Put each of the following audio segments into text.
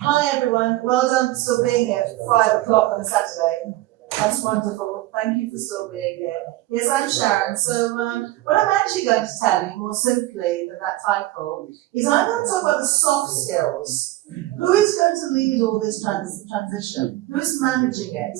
Hi everyone, well done for still being here at 5 o'clock on a Saturday. That's wonderful. Thank you for still being here. Yes, I'm Sharon. So what I'm actually going to tell you more simply than that title is I'm going to talk about the soft skills. Who is going to lead all this transition? Who is managing it?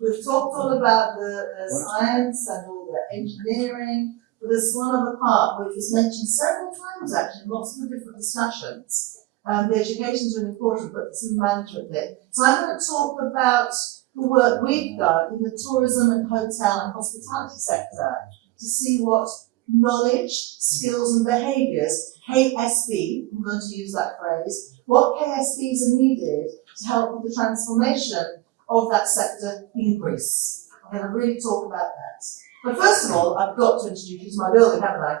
We've talked all about the science and all the engineering, but there's one other part which was mentioned several times actually in lots of the different discussions. The education is really important, but it's in the management bit. So I'm going to talk about the work we've done in the tourism and hotel and hospitality sector to see what knowledge, skills and behaviours, KSB, I'm going to use that phrase, what KSBs are needed to help with the transformation of that sector in Greece. I'm going to really talk about that. But first of all, I've got to introduce you to my building, haven't I?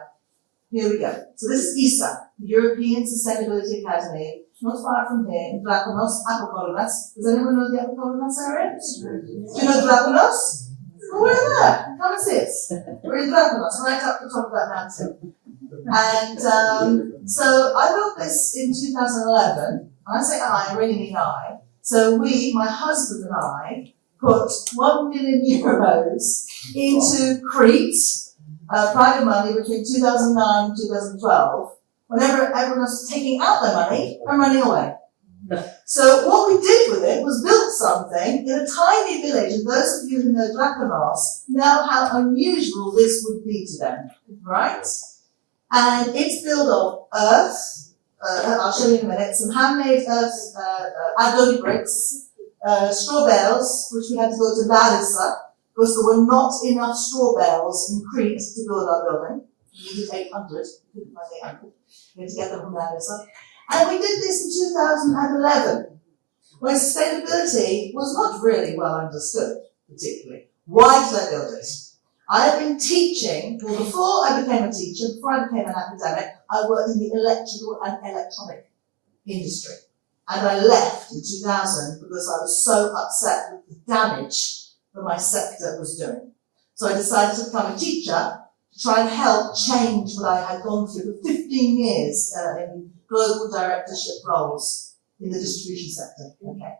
Here we go. So this is ESA, the European Sustainability Academy, not far from here, in Drakonos, Apokolinas. Does anyone know the Apokolinas area? Do you know Drakonos? Well, we're there. Come and see us. We're in Drakonos, right up the top of that mountain. And so I built this in 2011. When I say I really mean I. So we, my husband and I, put 1 million euros into Crete, private money between 2009 and 2012. Whenever everyone else was taking out their money and running away. So what we did with it was build something in a tiny village, and those of you who know Drakonos know how unusual this would be to them, right? And it's built of earth, I'll show you in a minute, some handmade earth, adobe bricks, straw bales, which we had to go to Larissa, because there were not enough straw bales in Crete to build our building. We needed 800, we couldn't find 800. We had to get them from Larissa. And we did this in 2011, when sustainability was not really well understood, particularly. Why did I build it? I had been teaching, well, before I became a teacher, before I became an academic, I worked in the electrical and electronic industry. And I left in 2000 because I was so upset with the damage that my sector was doing. So I decided to become a teacher to try and help change what I had gone through for 15 years in global directorship roles in the distribution sector. Okay.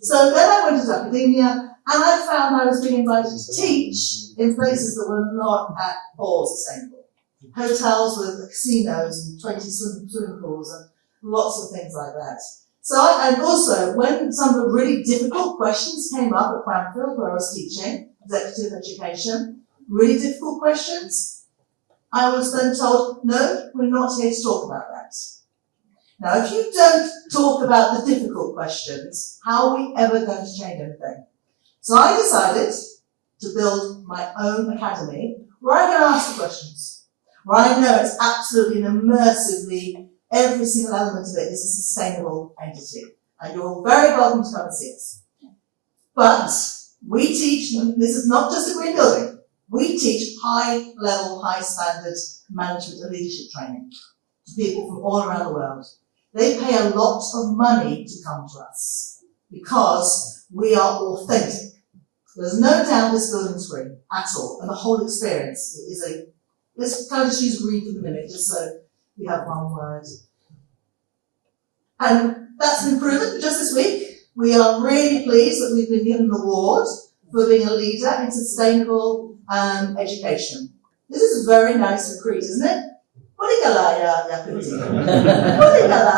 So then I went into academia, and I found I was being invited to teach in places that were not at all sustainable. Hotels with casinos and 20 swimming pools and lots of things like that. So, and also, when some of the really difficult questions came up at Cranfield, where I was teaching executive education, really difficult questions, I was then told, no, we're not here to talk about that. Now, if you don't talk about the difficult questions, how are we ever going to change anything? So I decided to build my own academy where I can ask the questions, where I know it's absolutely and immersively every single element of it is a sustainable entity. And you're all very welcome to come and see us. But we teach, this is not just a green building, we teach high-level, high-standard management and leadership training to people from all around the world. They pay a lot of money to come to us because we are authentic. There's no doubt this building's green at all, and the whole experience is a, let's kind of just use green for the minute, just so we have one word. And that's been proven just this week. We are really pleased that we've been given an award for being a leader in sustainable education. This is very nice for Crete, isn't it? Poligala, yeah, Poligala.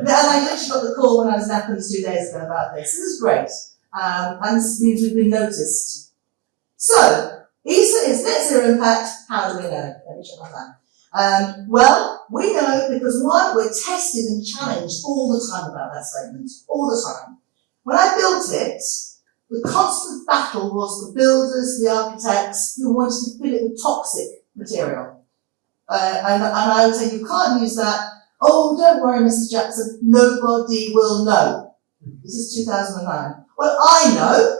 And I literally got the call when I was in Athens 2 days ago about this. This is great. And this means we've been noticed. So, ESA is net zero impact. How do we know? Let me check my plan. Well, we know because one, we're tested and challenged all the time about that statement, all the time. When I built it, the constant battle was the builders, the architects, who wanted to fill it with toxic material. And I would say, you can't use that. Oh, don't worry, Mrs. Jackson, nobody will know. This is 2009. Well, I know.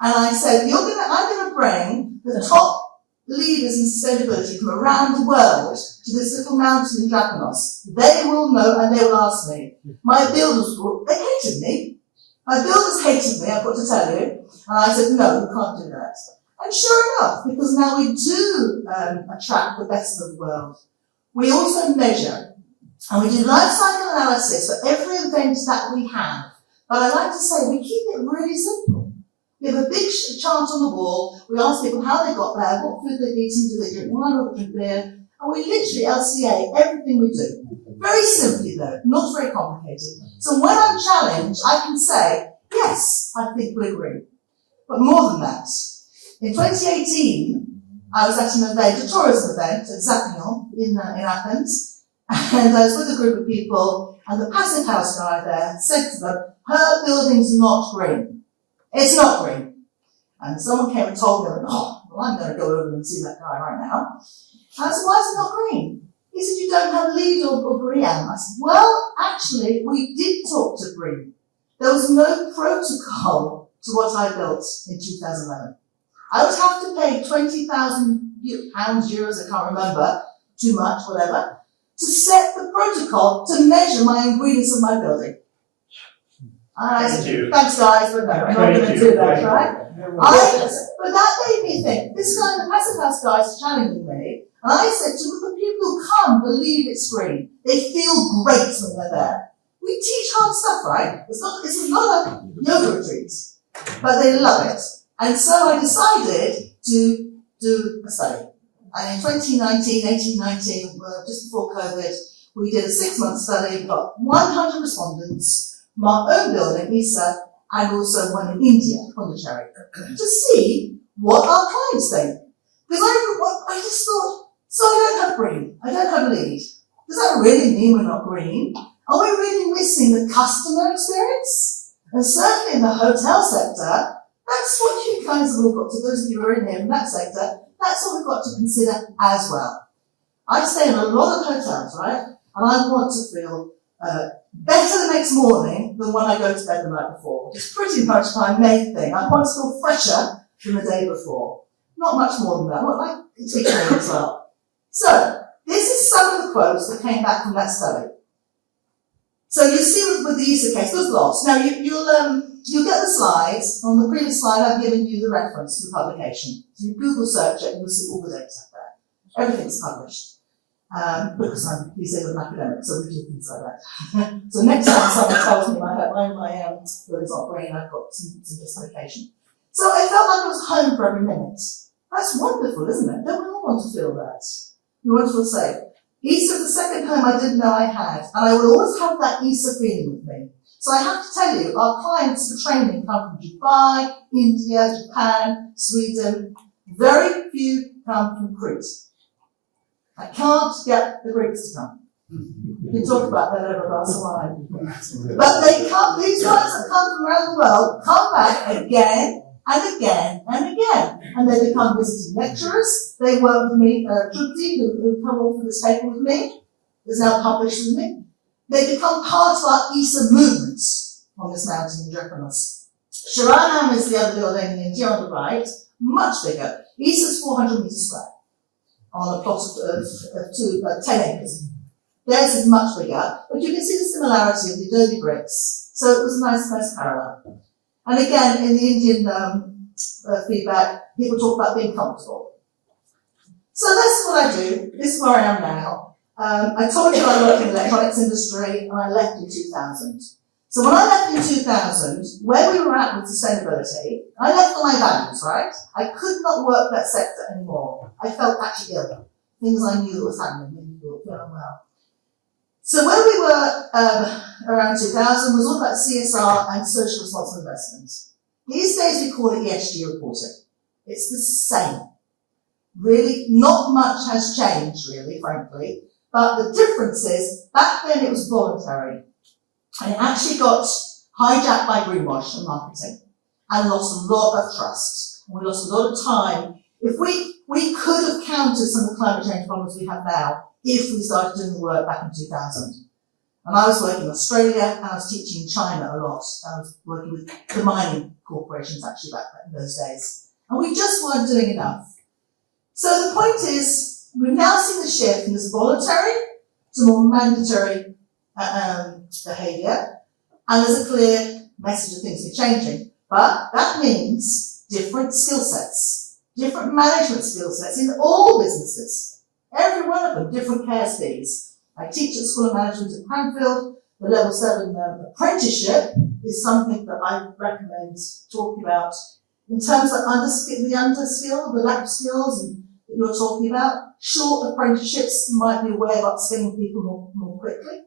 And I said, I'm going to bring the top leaders in sustainability from around the world to this little mountain in Drakonos. They will know and they will ask me. My builders, they hated me. My builders hated me, I've got to tell you. And I said, no, we can't do that. And sure enough, because now we do attract the best of the world, we also measure. And we do life cycle analysis for every event that we have. But I like to say we keep it really simple. We have a big chart on the wall. We ask people how they got there, what food they've eaten, do they drink wine or drink beer, and we literally LCA everything we do. Very simply though, not very complicated. So when I'm challenged, I can say, yes, I think we agree. But more than that, in 2018, I was at an event, a tourism event at Heraklion in Athens, and I was with a group of people, and the passive house guy there said to them, her building's not green. It's not green. And someone came and told me, oh, well, I'm going to go over and see that guy right now. And I said, why is it not green? He said, you don't have LEED or BREEAM. I said, well, actually, we did talk to BREEAM. There was no protocol to what I built in 2011. I would have to pay £20,000, euros, I can't remember, too much, whatever, to set the protocol to measure my ingredients of my building. And I said, thanks guys, but no, I'm not going to do that, right? But that made me think, this guy in the passive house guy is challenging me, and I said to the people who come believe it's green. They feel great when they're there. We teach hard stuff, right? It's not a yoga retreat, but they love it. And so I decided to do a study. And in 18-19, just before COVID, we did a 6-month study, got 100 respondents, my own building, ISA, and also one in India, Pondicherry, to see what our clients think. Because I just thought, so I don't have green, I don't have LEED. Does that really mean we're not green? Are we really missing the customer experience? And certainly in the hotel sector, that's what you guys have all got to, those of you who are in here in that sector, that's what we've got to consider as well. I stay in a lot of hotels, right? And I want to feel better the next morning than when I go to bed the night before. It's pretty much my main thing. I want to feel fresher than the day before. Not much more than that. I want my teaching as well. So, this is some of the quotes that came back from that study. So you see with the ISA case, there's lots. Now you'll get the slides. On the previous slide, I've given you the reference to the publication. So you Google search it and you'll see all the data there. Everything's published. Because I'm an academic, so we do things like that. So next time someone tells me my building's not green, I've got some justification. So I felt like I was home for every minute. That's wonderful, isn't it? Don't we all want to feel that? We want to feel safe. ISA is the second home I didn't know I had, and I would always have that ISA feeling with me. So I have to tell you, our clients for training come from Dubai, India, Japan, Sweden. Very few come from Crete. I can't get the Greeks to come. We can talk about that over a glass of wine. But they come, these guys that come from around the world come back again and again and again. And they become visiting lecturers. They work with me, Trupti, who come off of this paper with me, is now published with me. They become part of our ISA movements on this mountain in Draconos. Sharon is the other building in India on the right, much bigger. ISA is 400 meters square on a plot of 10 acres. Theirs is much bigger, but you can see the similarity of the adobe bricks. So it was a nice parallel. And again, in the Indian feedback, people talk about being comfortable. So this is what I do. This is where I am now. I told you I work in the electronics industry, and I left in 2000. So when I left in 2000, where we were at with sustainability, I left for my values, right? I could not work that sector anymore. I felt actually ill. Things I knew that was happening made me feel unwell. So where we were around 2000 was all about CSR and social responsible investment. These days we call it ESG reporting. It's the same. Really, not much has changed, really, frankly. But the difference is, back then it was voluntary. And it actually got hijacked by greenwash and marketing and lost a lot of trust. And we lost a lot of time. If we could have countered some of the climate change problems we have now if we started doing the work back in 2000. And I was working in Australia and I was teaching in China a lot. I was working with the mining corporations actually back in those days. And we just weren't doing enough. So the point is, we've now seen the shift from this voluntary to more mandatory behaviour, and there's a clear message of things are changing. But that means different skill sets, different management skill sets in all businesses. Every one of them, different KSBs. I teach at the School of Management in Cranfield. The level 7 apprenticeship is something that I recommend talking about in terms of the underskill, the lack of skills that you're talking about. Short apprenticeships might be a way of upskilling people more quickly.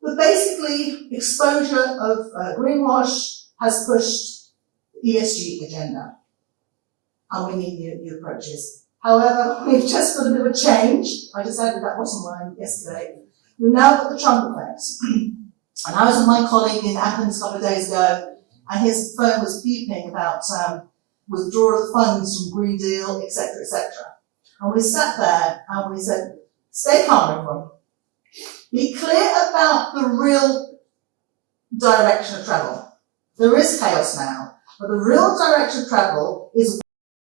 But basically, exposure of greenwash has pushed the ESG agenda, and we need new approaches. However, we've just got a bit of a change. I just added that bottom line yesterday. We've now got the Trump effect. And I was with my colleague in Athens a couple of days ago, and his phone was beeping about withdrawal of funds from Green Deal, etc., etc. And we sat there and we said, stay calm, everyone. Be clear about the real direction of travel. There is chaos now, but the real direction of travel is